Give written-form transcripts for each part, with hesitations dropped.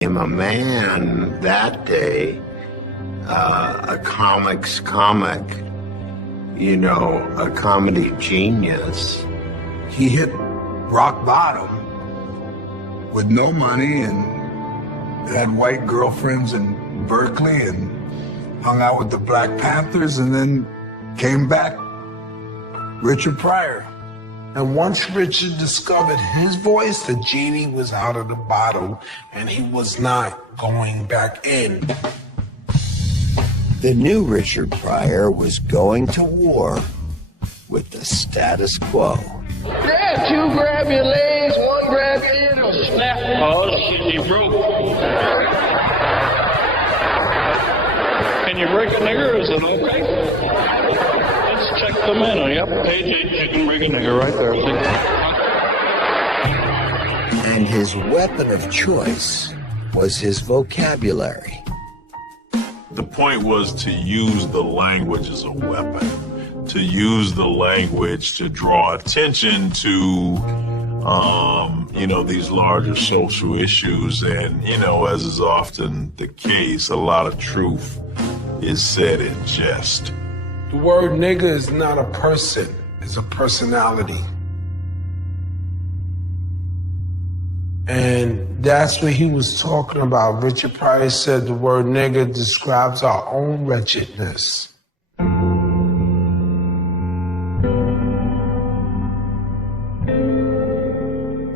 became a man that day, a comics comic, you know, a comedy genius. He hit rock bottom with no money and had white girlfriends in Berkeley and hung out with the Black Panthers and then came back, Richard Pryor. And once Richard discovered his voice, the genie was out of the bottle and he was not going back in. The new Richard Pryor was going to war with the status quo. Yeah, two grab your legs, one grab your ear, and snap. Oh, shit, you broke. Can you break a nigger? Is it okay? Let's check the menu. Yep, page 8, you can break a nigger right there. And his weapon of choice was his vocabulary. The point was to use the language as a weapon, to use the language to draw attention to, you know, these larger social issues. And, you know, as is often the case, a lot of truth is said in jest. The word nigger is not a person, it's a personality. And that's what he was talking about. Richard Pryor said the word nigger describes our own wretchedness.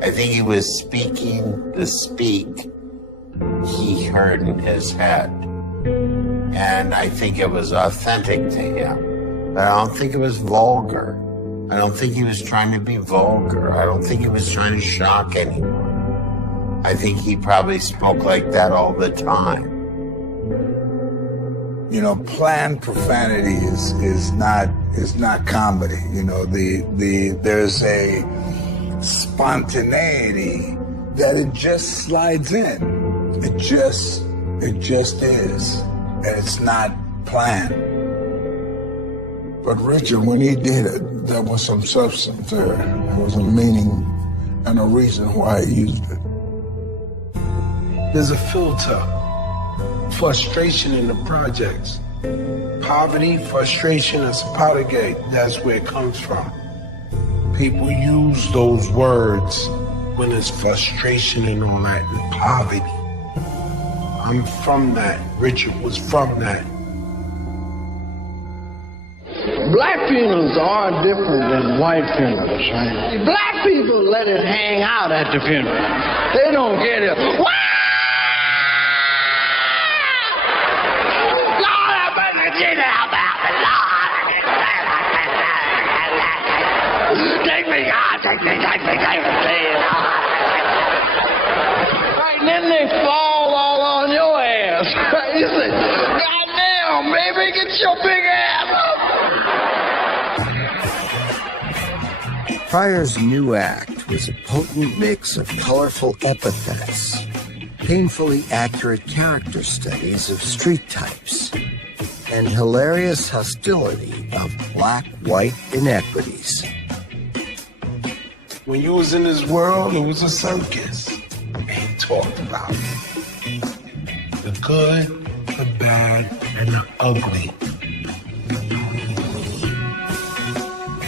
I think he was speaking the speak he heard in his head. And I think it was authentic to him. But I don't think it was vulgar. I don't think he was trying to be vulgar. I don't think he was trying to shock anyone. I think he probably spoke like that all the time. You know, planned profanity is not comedy. You know, there's a spontaneity that it just slides in. It just is. And it's not planned. But Richard, when he did it, there was some substance there. There was a meaning and a reason why he used it. There's a filter. Frustration in the projects. Poverty, frustration, and Sapotagate, that's where it comes from. People use those words when there's frustration and all that, and poverty. I'm from that. Richard was from that. Black funerals are different than white funerals, right? Black people let it hang out at the funeral. They don't get it. Wow! Take me, God, take me. Right, and then they fall all on your ass. You say, God damn, baby, get your big ass up. Pryor's new act was a potent mix of colorful epithets, painfully accurate character studies of street types, and hilarious hostility of black-white inequities. When you was in this world, it was a circus. And he talked about it. The good, the bad, and the ugly.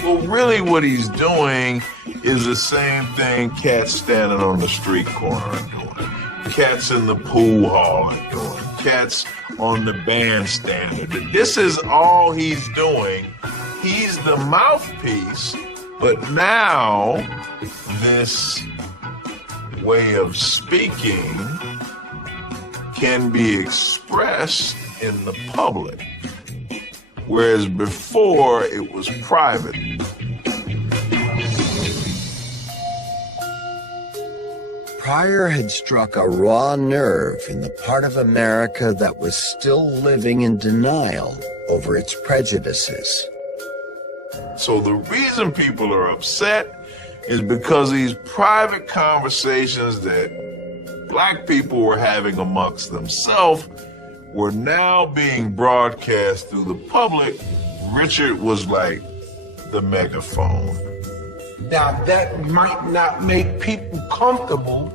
Well, really what he's doing is the same thing cats standing on the street corner are doing. Cats in the pool hall are doing. Cats on the bandstand. This is all he's doing. He's the mouthpiece, but now this way of speaking can be expressed in the public, whereas before it was private. Pryor had struck a raw nerve in the part of America that was still living in denial over its prejudices. So the reason people are upset is because these private conversations that black people were having amongst themselves were now being broadcast through the public. Richard was like the megaphone. Now, that might not make people comfortable,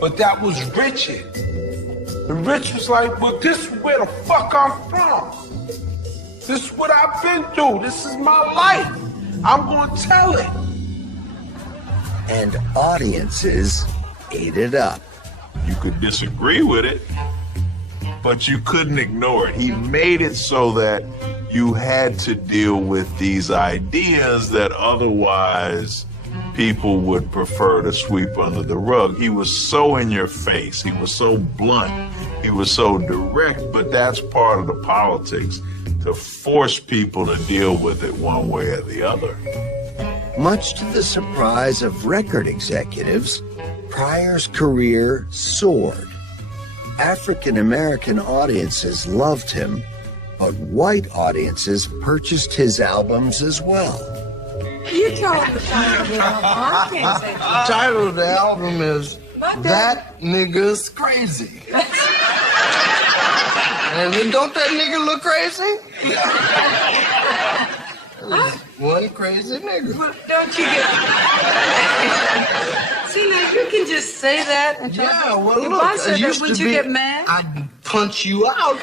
But that was Richard. And Rich was like, well, this is where the fuck I'm from. This is what I've been through. This is my life. I'm gonna tell it. And audiences ate it up. You could disagree with it, but you couldn't ignore it. He made it so that you had to deal with these ideas that otherwise people would prefer to sweep under the rug. He was so in your face. He was so blunt. He was so direct, but that's part of the politics, to force people to deal with it one way or the other. Much to the surprise of record executives, Pryor's career soared. African-American audiences loved him, but white audiences purchased his albums as well. You told the title of the album. I can't say The title of the album is That Nigga's Crazy. And don't that nigga look crazy? One crazy nigga. Well, don't you get... See, now you can just say that and try Yeah, to... well, if look, I said it that, used would to you be, get mad? I'd punch you out.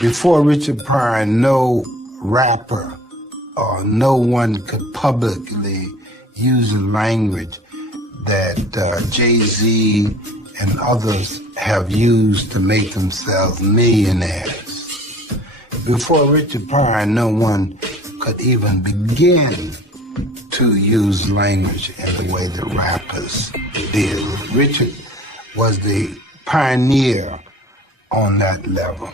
Before Richard Pryor, no rapper or no one could publicly use the language that Jay-Z and others have used to make themselves millionaires. Before Richard Pryor, no one could even begin to use language in the way the rappers did. Richard was the pioneer on that level.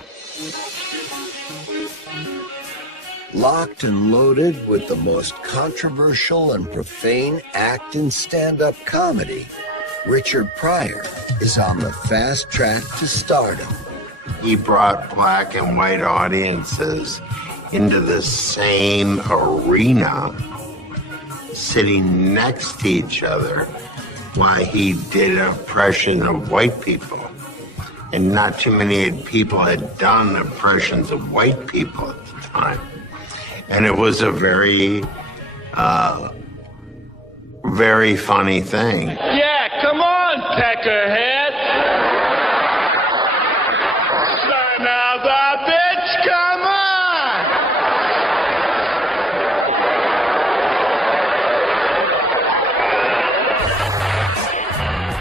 Locked and loaded with the most controversial and profane act in stand-up comedy, Richard Pryor is on the fast track to stardom. He brought black and white audiences into the same arena, sitting next to each other while he did an impression of white people. And not too many people had done impressions of white people at the time. And it was a very, very funny thing. Yeah, come on, peckerhead. Son of a bitch, come on.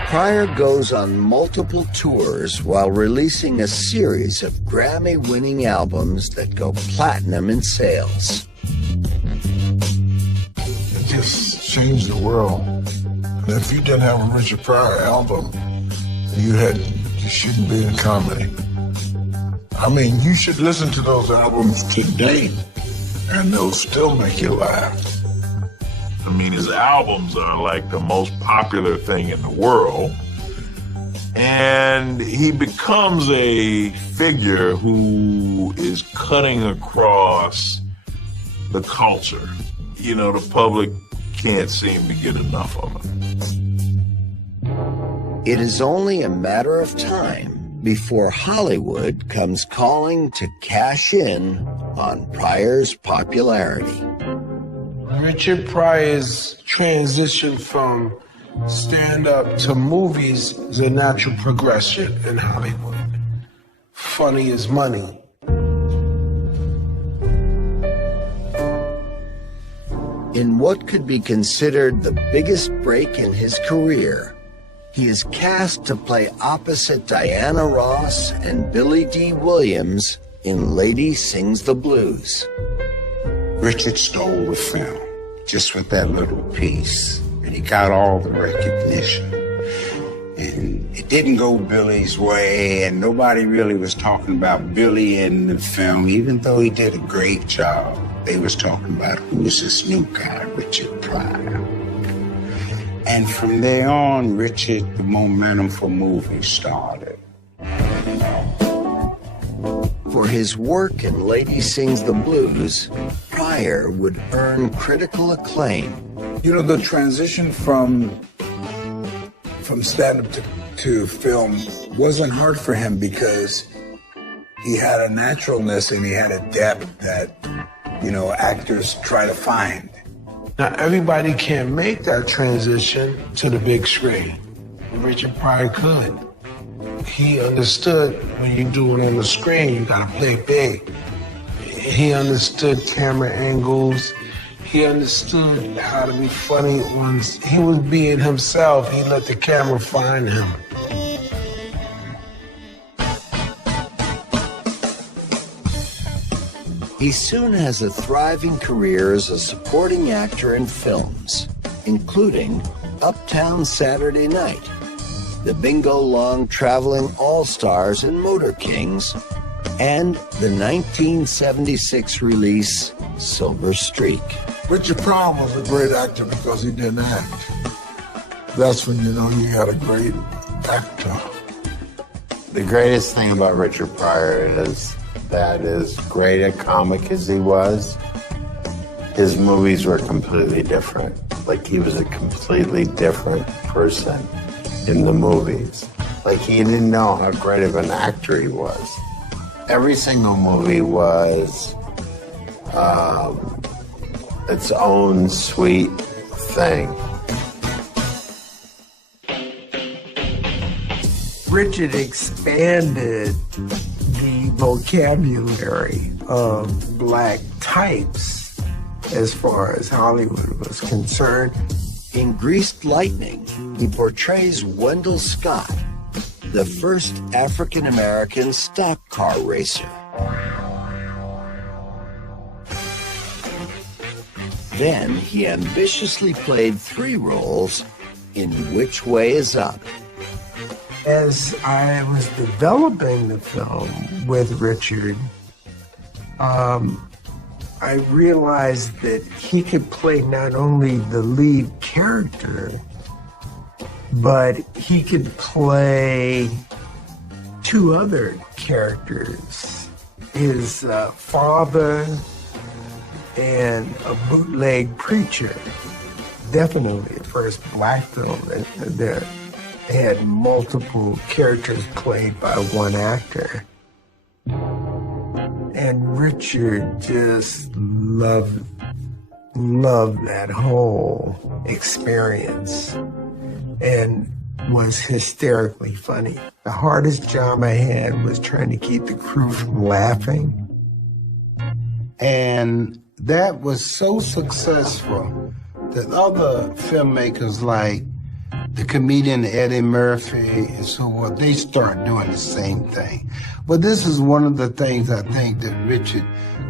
Pryor goes on multiple tours while releasing a series of Grammy-winning albums that go platinum in sales. It just changed the world. And if you didn't have a Richard Pryor album, you shouldn't be in comedy. I mean, you should listen to those albums today, and they'll still make you laugh. I mean, his albums are like the most popular thing in the world. And he becomes a figure who is cutting across the culture. You know, the public can't seem to get enough of him. It is only a matter of time before Hollywood comes calling to cash in on Pryor's popularity. Richard Pryor's transition from stand-up to movies is a natural progression in Hollywood. Funny is money. In what could be considered the biggest break in his career, he is cast to play opposite Diana Ross and Billy D. Williams in Lady Sings the Blues. Richard stole the film just with that little piece, and he got all the recognition. And it didn't go Billy's way, and nobody really was talking about Billy in the film, even though he did a great job. They was talking about who's this new guy, Richard Pryor. And from there on, Richard, the momentum for movies started. For his work in Lady Sings the Blues, Pryor would earn critical acclaim. You know, the transition from stand-up to film wasn't hard for him because he had a naturalness and he had a depth that, you know, actors try to find. Now, everybody can't make that transition to the big screen. Richard Pryor could. He understood when you do it on the screen, you gotta play big. He understood camera angles. He understood how to be funny once he was being himself. He let the camera find him. He soon has a thriving career as a supporting actor in films, including Uptown Saturday Night, the Bingo Long Traveling All-Stars and Motor Kings, and the 1976 release Silver Streak. Richard Pryor was a great actor because he didn't act. That's when you know you had a great actor. The greatest thing about Richard Pryor is that as great a comic as he was, his movies were completely different. Like he was a completely different person in the movies. Like he didn't know how great of an actor he was. Every single movie was its own sweet thing. Richard expanded the vocabulary of black types as far as Hollywood was concerned. In Greased Lightning, he portrays Wendell Scott, the first African-American stock car racer. Then he ambitiously played 3 roles in Which Way Is Up. As I was developing the film with Richard, I realized that he could play not only the lead character, but he could play 2 other characters, his father and a bootleg preacher. Definitely the first black film that had multiple characters played by one actor. And Richard just loved that whole experience and was hysterically funny. The hardest job I had was trying to keep the crew from laughing. And that was so successful that other filmmakers like the comedian Eddie Murphy and so on, they start doing the same thing. But this is one of the things I think that Richard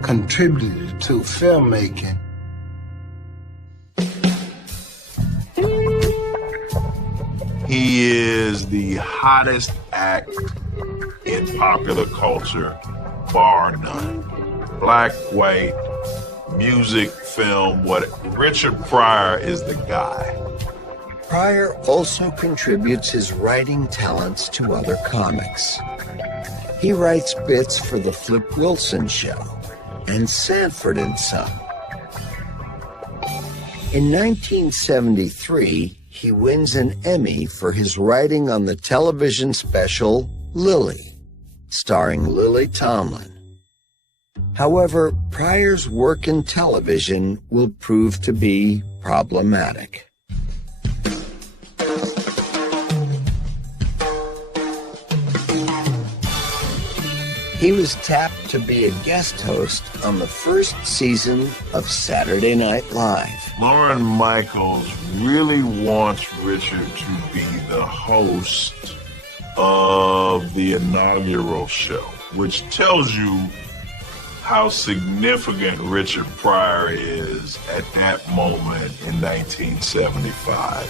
contributed to filmmaking. He is the hottest act in popular culture, bar none. Black, white, music, film, what? Richard Pryor is the guy. Pryor also contributes his writing talents to other comics. He writes bits for The Flip Wilson Show and Sanford and Son. In 1973, he wins an Emmy for his writing on the television special Lily, starring Lily Tomlin. However, Pryor's work in television will prove to be problematic. He was tapped to be a guest host on the first season of Saturday Night Live. Lorne Michaels really wants Richard to be the host of the inaugural show, which tells you how significant Richard Pryor is at that moment in 1975.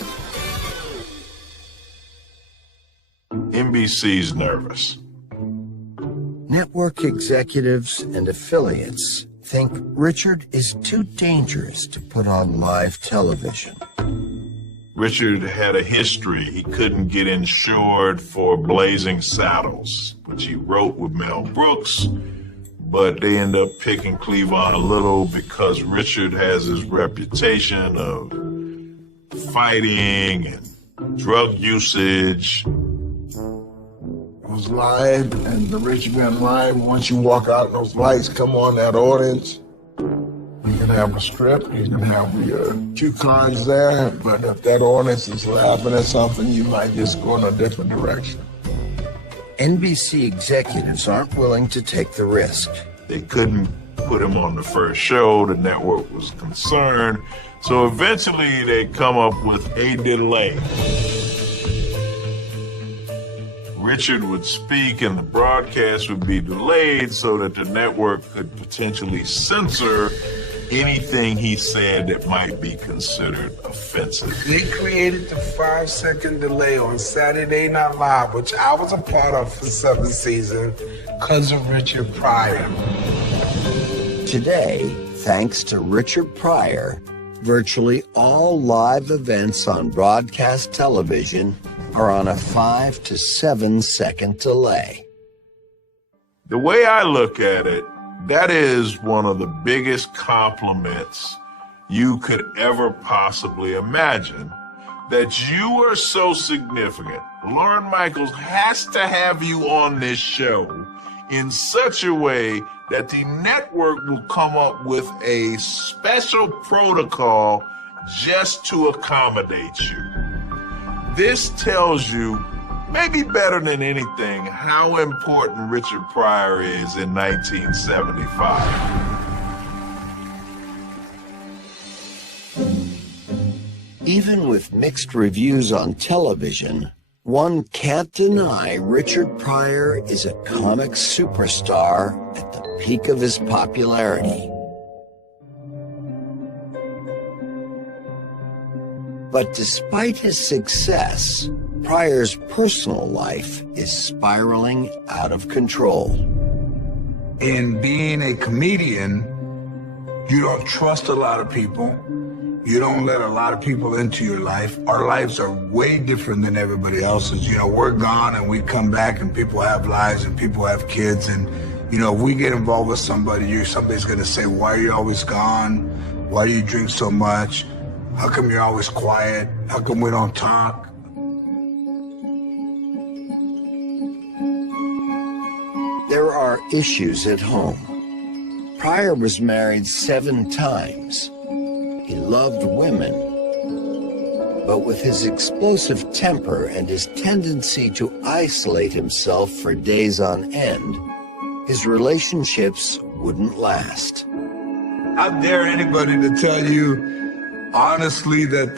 NBC's nervous. Network executives and affiliates think Richard is too dangerous to put on live television. Richard had a history. He couldn't get insured for Blazing Saddles, which he wrote with Mel Brooks, but they end up picking Cleavon a little because Richard has his reputation of fighting and drug usage. It was live, and the Richard been live. Once you walk out, those lights come on that audience. You can have a strip, you can have your cue cards there, but if that audience is laughing at something, you might just go in a different direction. NBC executives aren't willing to take the risk. They couldn't put him on the first show. The network was concerned. So eventually they come up with a delay. Richard would speak and the broadcast would be delayed so that the network could potentially censor anything he said that might be considered offensive. They created the 5-second delay on Saturday Night Live, which I was a part of for 7th season, because of Richard Pryor. Today, thanks to Richard Pryor, virtually all live events on broadcast television are on a 5 to 7 second delay. The way I look at it, that is one of the biggest compliments you could ever possibly imagine. That you are so significant. Lorne Michaels has to have you on this show in such a way that the network will come up with a special protocol just to accommodate you. This tells you, maybe better than anything, how important Richard Pryor is in 1975. Even with mixed reviews on television, one can't deny Richard Pryor is a comic superstar at the peak of his popularity. But despite his success, Pryor's personal life is spiraling out of control. In being a comedian, you don't trust a lot of people. You don't let a lot of people into your life. Our lives are way different than everybody else's. You know, we're gone and we come back and people have lives and people have kids. And, you know, if we get involved with somebody, somebody's going to say, why are you always gone? Why do you drink so much? How come you're always quiet? How come we don't talk? There are issues at home. Pryor was married 7 times. He loved women. But with his explosive temper and his tendency to isolate himself for days on end, his relationships wouldn't last. I dare anybody to tell you honestly that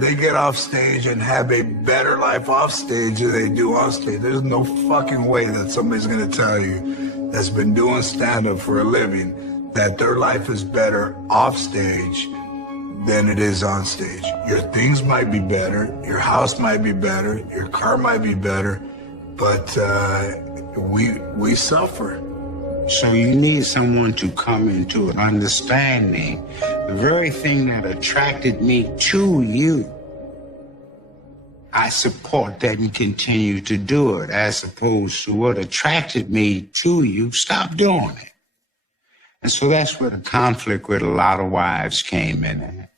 they get off stage and have a better life off stage than they do on stage. There's no fucking way that somebody's gonna tell you that's been doing stand-up for a living that their life is better off stage than it is on stage. Your things might be better, your house might be better, your car might be better, but we suffer. So you need someone to come into an understanding. The very thing that attracted me to you, I support that and continue to do it, as opposed to what attracted me to you, stop doing it. And so that's where the conflict with a lot of wives came in at.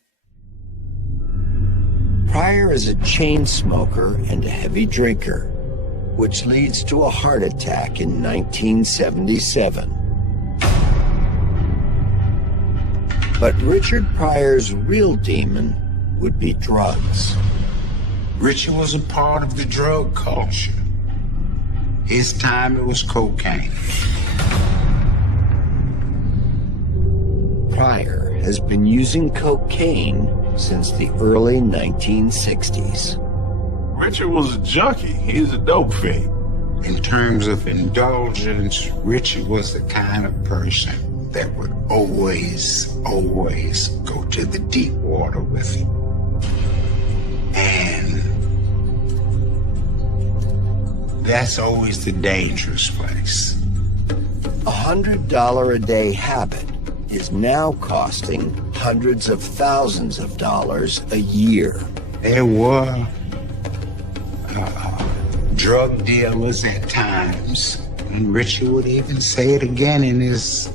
Pryor is a chain smoker and a heavy drinker, which leads to a heart attack in 1977. But Richard Pryor's real demon would be drugs. Richard was a part of the drug culture. His time it was cocaine. Pryor has been using cocaine since the early 1960s. Richard was a junkie. He's a dope fiend. In terms of indulgence, Richard was the kind of person that would always go to the deep water with him. And that's always the dangerous place. $100 a day habit is now costing hundreds of thousands of dollars a year. There were drug dealers at times, and Richard would even say it again in his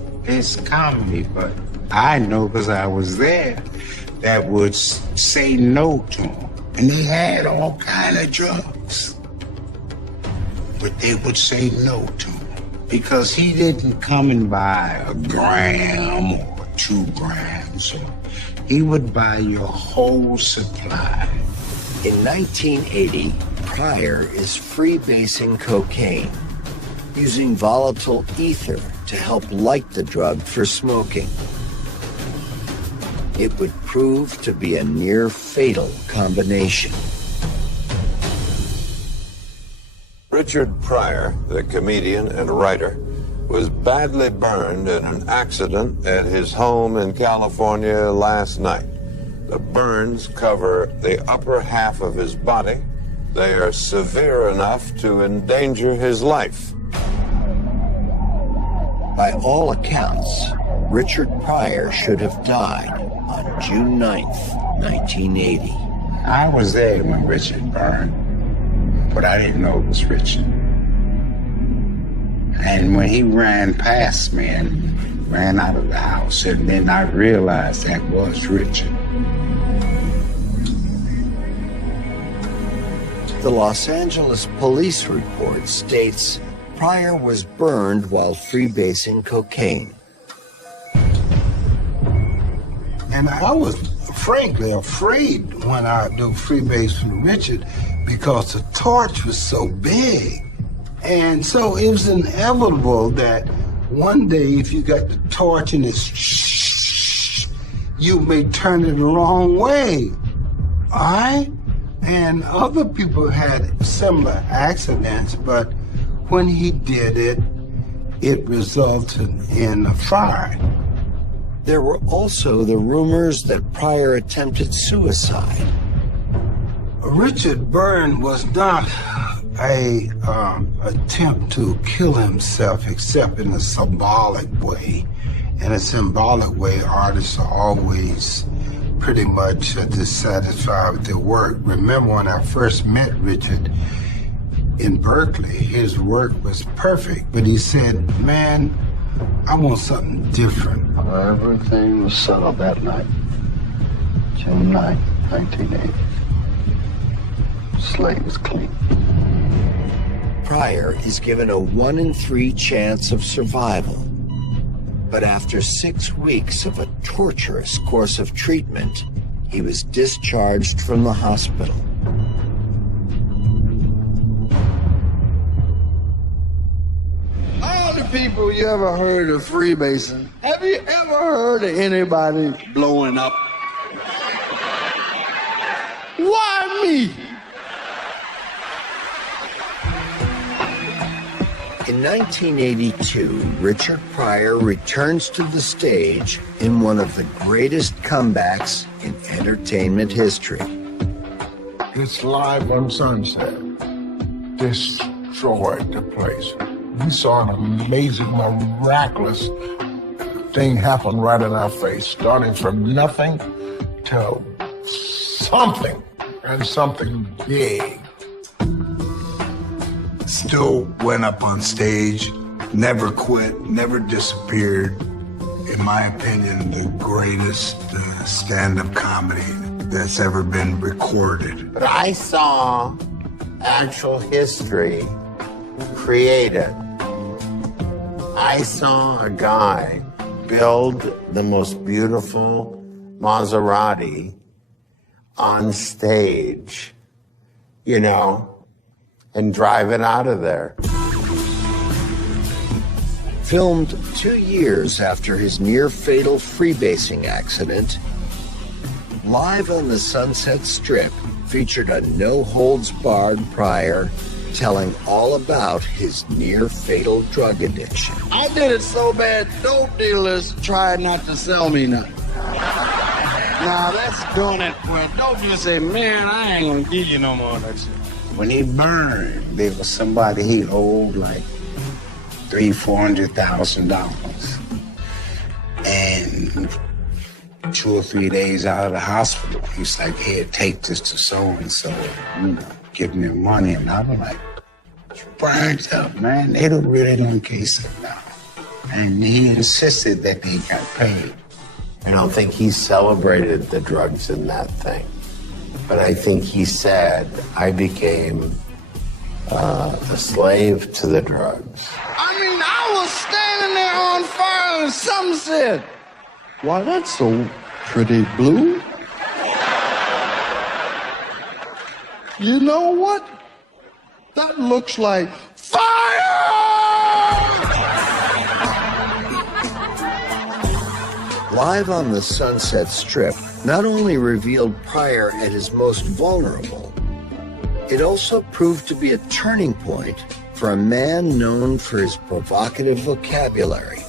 comedy, but I know because I was there, that would say no to him. And they had all kind of drugs, but they would say no to him because he didn't come and buy a gram or 2 grams. So he would buy your whole supply. In 1980, Pryor is freebasing cocaine, using volatile ether to help light the drug for smoking. It would prove to be a near-fatal combination. Richard Pryor, the comedian and writer, was badly burned in an accident at his home in California last night. The burns cover the upper half of his body. They are severe enough to endanger his life. By all accounts, Richard Pryor should have died on June 9th, 1980. I was there when Richard burned, but I didn't know it was Richard. And when he ran past me and ran out of the house, and then I realized that was Richard. The Los Angeles police report states Pryor was burned while freebasing cocaine. And I was frankly afraid when I do freebase with Richard because the torch was so big. And so it was inevitable that one day if you got the torch and it's you may turn it the wrong way. All right? And other people had similar accidents, but when he did it, it resulted in a fire. There were also the rumors that Pryor attempted suicide. Richard Byrne was not a attempt to kill himself, except in a symbolic way. In a symbolic way, artists are always pretty much dissatisfied with their work. Remember when I first met Richard in Berkeley, his work was perfect, but he said, man, I want something different. Everything was settled that night, June 9, 1980. Slate was clean. Pryor is given a 1 in 3 chance of survival. But after 6 weeks of a torturous course of treatment, he was discharged from the hospital. All the people you ever heard of freebasing, have you ever heard of anybody blowing up? Why me? In 1982, Richard Pryor returns to the stage in one of the greatest comebacks in entertainment history. This Live on Sunset destroyed the place. We saw an amazing, miraculous thing happen right in our face, starting from nothing to something, and something big. Still went up on stage, never quit, never disappeared. In my opinion, the greatest stand-up comedy that's ever been recorded. But I saw actual history created. I saw a guy build the most beautiful Maserati on stage, you know, and drive it out of there. Filmed 2 years after his near-fatal freebasing accident, Live on the Sunset Strip featured a no-holds-barred Pryor telling all about his near-fatal drug addiction. I did it so bad, dope dealers tried not to sell me nothing. Now that's doing it when dope dealers say, man, I ain't gonna give you no more of that shit. When he burned, there was somebody he owed like $300,000-$400,000. And 2 or 3 days out of the hospital, he's like, here, take this to so-and-so, you know, give me money. And I was like, burned up, man. They don't really don't case it now. And he insisted that they got paid. I don't think he celebrated the drugs in that thing. But I think he said, I became a slave to the drugs. I mean, I was standing there on fire and some said, Why, that's so pretty blue. You know what? That looks like fire! Live on the Sunset Strip not only revealed Pryor at his most vulnerable, it also proved to be a turning point for a man known for his provocative vocabulary.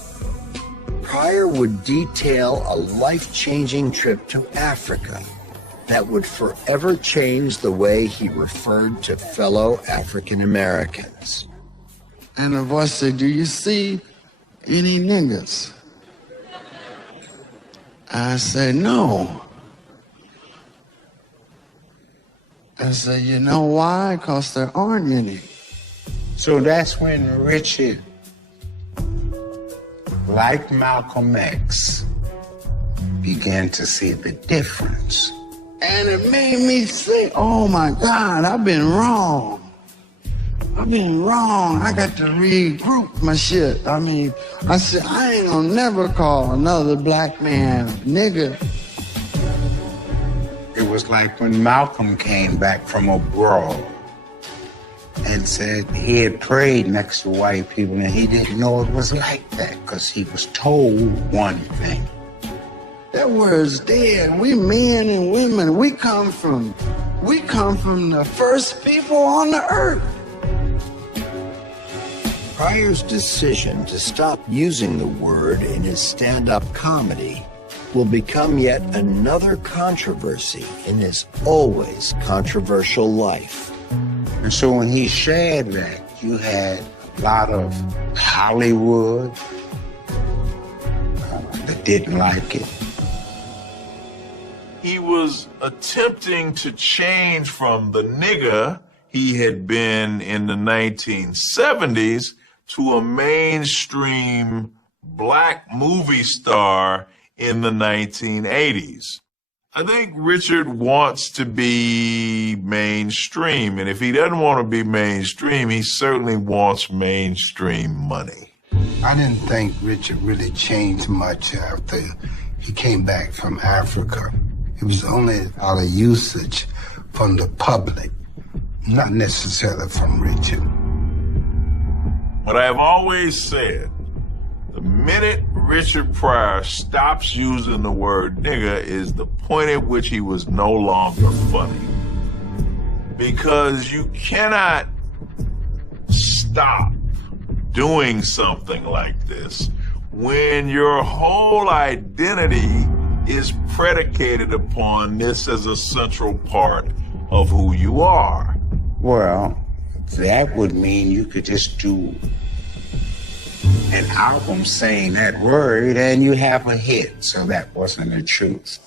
Pryor would detail a life-changing trip to Africa that would forever change the way he referred to fellow African Americans. And the voice said, do you see any niggas? I said, no. I said, you know why? Because there aren't any. So that's when Richard, like Malcolm X, began to see the difference. And it made me think, oh my God, I've been wrong. I've been wrong. I got to regroup my shit. I said, I ain't gonna never call another black man nigga. It was like when Malcolm came back from abroad and said he had prayed next to white people and he didn't know it was like that because he was told one thing. That word's dead. We men and women, we come from the first people on the earth. Pryor's decision to stop using the word in his stand-up comedy will become yet another controversy in his always controversial life. And so when he shared that, you had a lot of Hollywood that didn't like it. He was attempting to change from the nigger he had been in the 1970s to a mainstream black movie star in the 1980s. I think Richard wants to be mainstream, and if he doesn't want to be mainstream, he certainly wants mainstream money. I didn't think Richard really changed much after he came back from Africa. It was only out of usage from the public, not necessarily from Richard. But I have always said, the minute Richard Pryor stops using the word nigger is the point at which he was no longer funny. Because you cannot stop doing something like this when your whole identity is predicated upon this as a central part of who you are. Well, that would mean you could just do an album saying that word and you have a hit, so that wasn't the truth.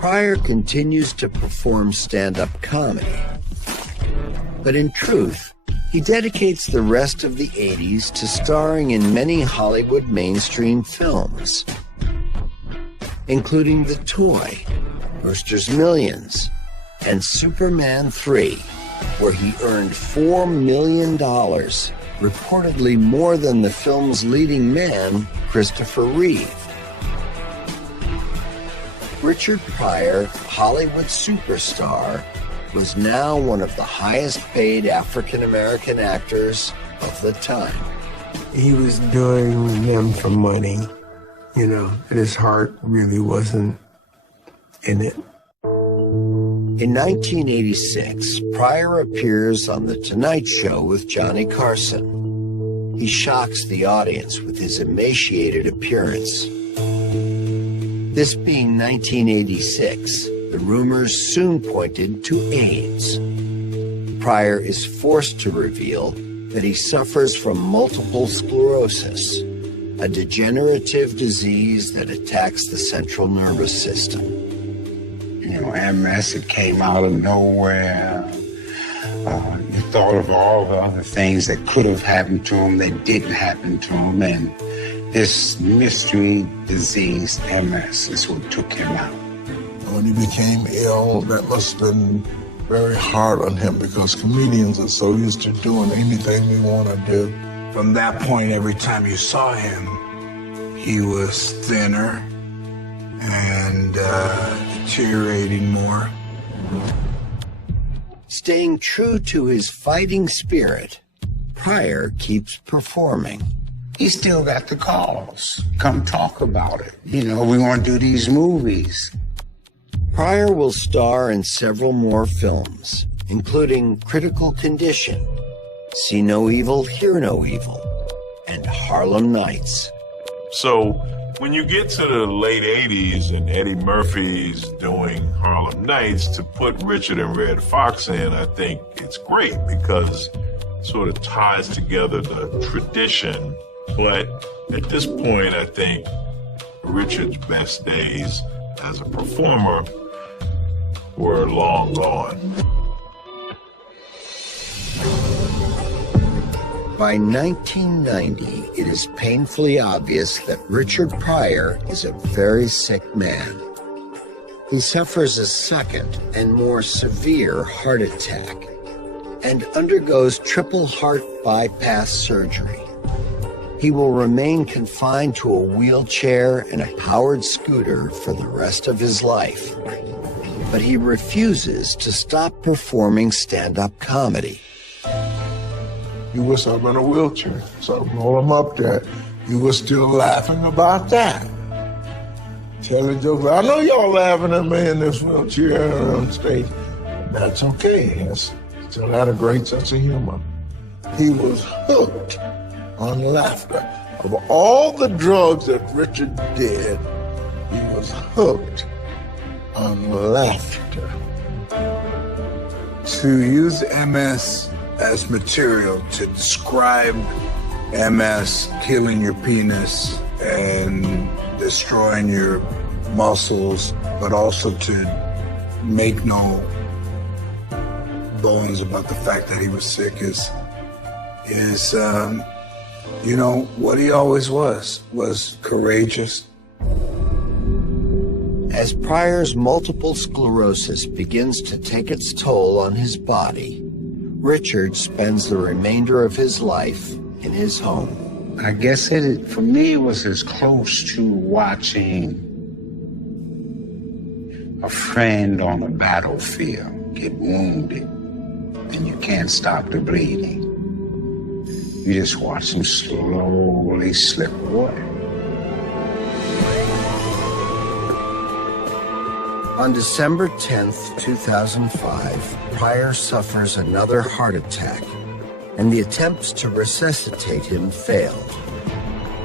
Pryor continues to perform stand-up comedy, but in truth, he dedicates the rest of the 80s to starring in many Hollywood mainstream films, including The Toy, Brewster's Millions, and Superman 3, where he earned $4 million, reportedly more than the film's leading man, Christopher Reeve. Richard Pryor, Hollywood superstar, was now one of the highest-paid African-American actors of the time. He was doing them for money, you know, and his heart really wasn't in it. In 1986, Pryor appears on The Tonight Show with Johnny Carson. He shocks the audience with his emaciated appearance. This being 1986, the rumors soon pointed to AIDS. Pryor is forced to reveal that he suffers from multiple sclerosis, a degenerative disease that attacks the central nervous system. You know, MS, it came out of nowhere. You thought of all the other things that could have happened to him that didn't happen to him, and this mystery disease, MS, is what took him out. When he became ill, that must have been very hard on him because comedians are so used to doing anything they want to do. From that point, every time you saw him, He was thinner and deteriorating more. Staying true to his fighting spirit, Pryor keeps performing. He still got the calls. Come talk about it. You know, we want to do these movies. Pryor will star in several more films, including Critical Condition, See No Evil, Hear No Evil, and Harlem Nights. So when you get to the late 80s and Eddie Murphy's doing Harlem Nights, to put Richard and Red Fox in, I think it's great because it sort of ties together the tradition. But at this point, I think Richard's best days as a performer were long gone. By 1990, it is painfully obvious that Richard Pryor is a very sick man. He suffers a second and more severe heart attack and undergoes triple heart bypass surgery. He will remain confined to a wheelchair and a powered scooter for the rest of his life. But he refuses to stop performing stand-up comedy. You was up in a wheelchair, so roll him up there. You was still laughing about that. Telling jokes. I know y'all laughing at me in this wheelchair on stage. That's okay. Still had a great sense of humor. He was hooked on laughter. Of all the drugs that Richard did, he was hooked on laughter. To use MS as material to describe MS killing your penis and destroying your muscles, but also to make no bones about the fact that he was sick is you know, what he always was courageous. As Pryor's multiple sclerosis begins to take its toll on his body, Richard spends the remainder of his life in his home. I guess for me, it was as close to watching a friend on a battlefield get wounded and you can't stop the bleeding. You just watch him slowly slip away. On December 10th, 2005, Pryor suffers another heart attack, and the attempts to resuscitate him failed.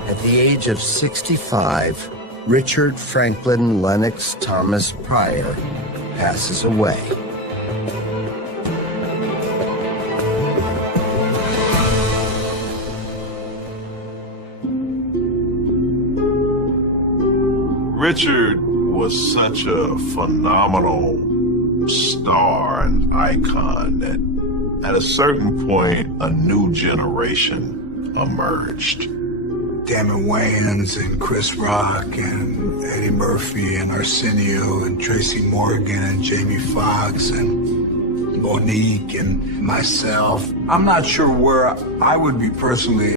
At the age of 65, Richard Franklin Lennox Thomas Pryor passes away. Richard was such a phenomenal star and icon that at a certain point, a new generation emerged. Damon Wayans and Chris Rock and Eddie Murphy and Arsenio and Tracy Morgan and Jamie Foxx and Monique and myself. I'm not sure where I would be personally